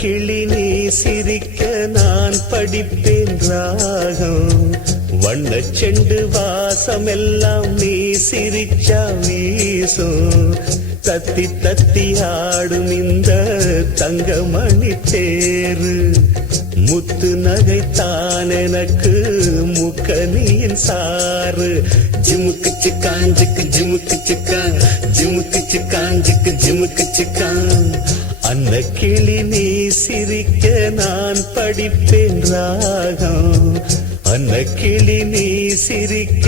கிளி நீ சிரிக்க நான் படிப்பேன் ராகம். வண்ணச் செண்டு வாசமெல்லாம் நீ சிரிச்சா வீசும். தத்தி தத்தி ஆடும் இந்த தங்கமணி தேரு. முத்து நகைத்தான் எனக்கு முக்கனியின் சாறு. ஜிமுக்கு சிக்காஞ்சுக்கு ஜிமுக்கு சிக்கா, ஜிமுக்கு சிக்காஞ்சுக்கு ஜிமுக்கு சிக்கா. அந்த கிளி நீ சிரிக்க நான் படிப்பேன் ராகம். அந்த கிளி நீ சிரிக்க.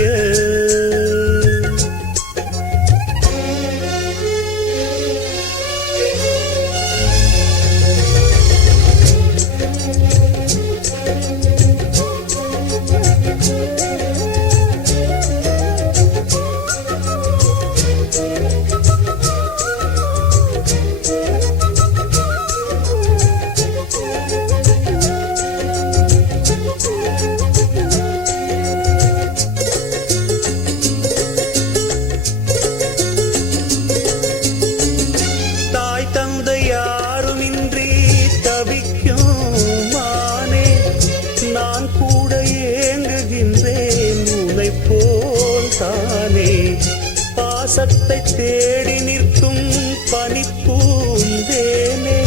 பாசத்தை தேடி நிற்கும் பனிப்பூந்தேனே,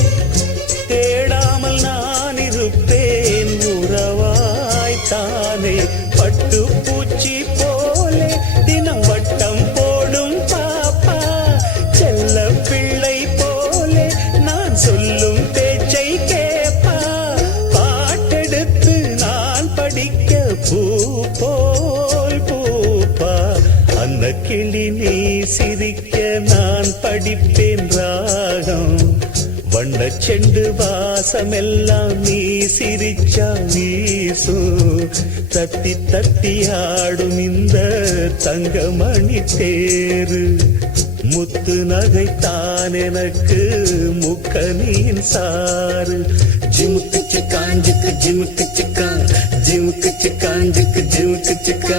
தேடாமல் நான் இருப்பேன் உறவாய்த்தானே. பட்டு பூச்சி போலே தினம் வட்டம் போடும் பாப்பா, செல்ல பிள்ளை போலே நான் சொல்லும் பேச்சை கேப்பா. பாட்டெடுத்து நான் படிக்க பூ போல் பூப்பா. அந்த கிளி நீ சிரிக்க நான் படிப்பேன் ராகம். வண்ணச் செண்டு வாசமெல்லாம் நீ சிரிச்சா வீசும். தத்தி தத்தி ஆடும் இந்த தங்கமணி தேரு. முத்து நகைத்தான் எனக்கு முக்கனியின் சாறு. ஜிமுக்கு சிக்காஞ்சுக்கு ஜிமுக்கு சிக்கா, ஜிமுக்கு சிக்காஞ்சுக்கு ஜிமுக்கு சிக்கா,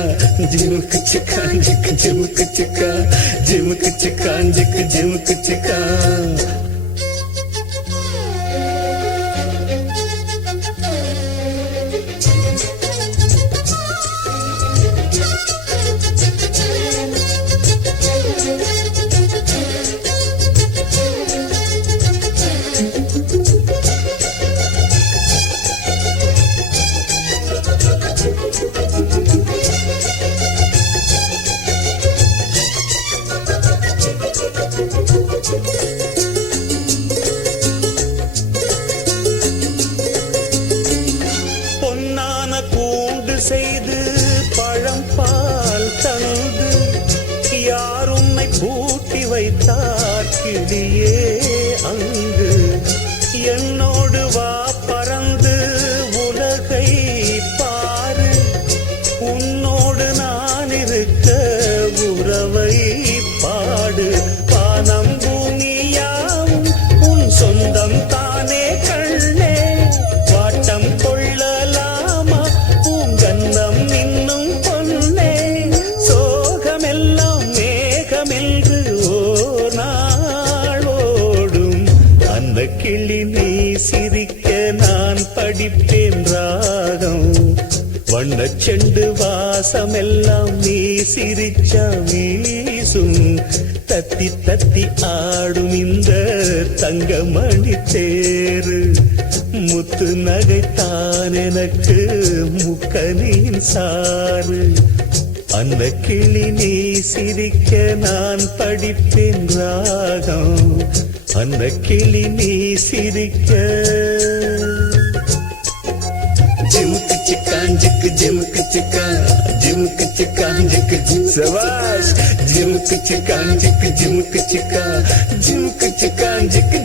ஜிமுக்கு சிக்காஞ்சுக்கு ஜிமுக்கு சிக்கா, ஜிமுக்கு சிக்காஞ்சுக்கு ஜிமுக்கு சிக்கா. செய்து பழம் பால் தந்து யார் உன்னை பூட்டி வைத்தார் கிளியே அங்கு. என்னோடு வா பறந்து உலகை பாரு, உன்னோடு நான் இருக்க உறவை பாடு. வானம் பூமியாவும் உன் சொந்தம் தானே கண்ணே, வாட்டம் கொள்ளலாமா பூங்கன்னம் இன்னும் பொன்னே. சோகமெல்லாம் மேகமென்று ஓர் நாள் ஓடும். அந்த கிளி நீ சிரிக்க நான் படிப்பேன் ராகம். வண்ணச் செண்டு வாசமெல்லாம் நீ சிரிச்சா வீசும். தத்தி தத்தி ஆடும் இந்த தங்கமணி தேரு. முத்து நகைத்தான் எனக்கு முக்கனியின் சாறு. அந்த கிளி நீ சிரிக்க நான் படிப்பேன் ராகம். அந்த கிளி நீ சிரிக்க. ஜிமுக்கு சிக்காஞ்சுக்கு ஜிமுக்கு சிக்கா, ஜிமுக்கு சிக்காஞ்சுக்கு சபாஷ். ஜிமுக்கு சிக்காஞ்சுக்கு ஜிமுக்கு சிக்கா, ஜிமுக்கு சிக்காஞ்சுக்கு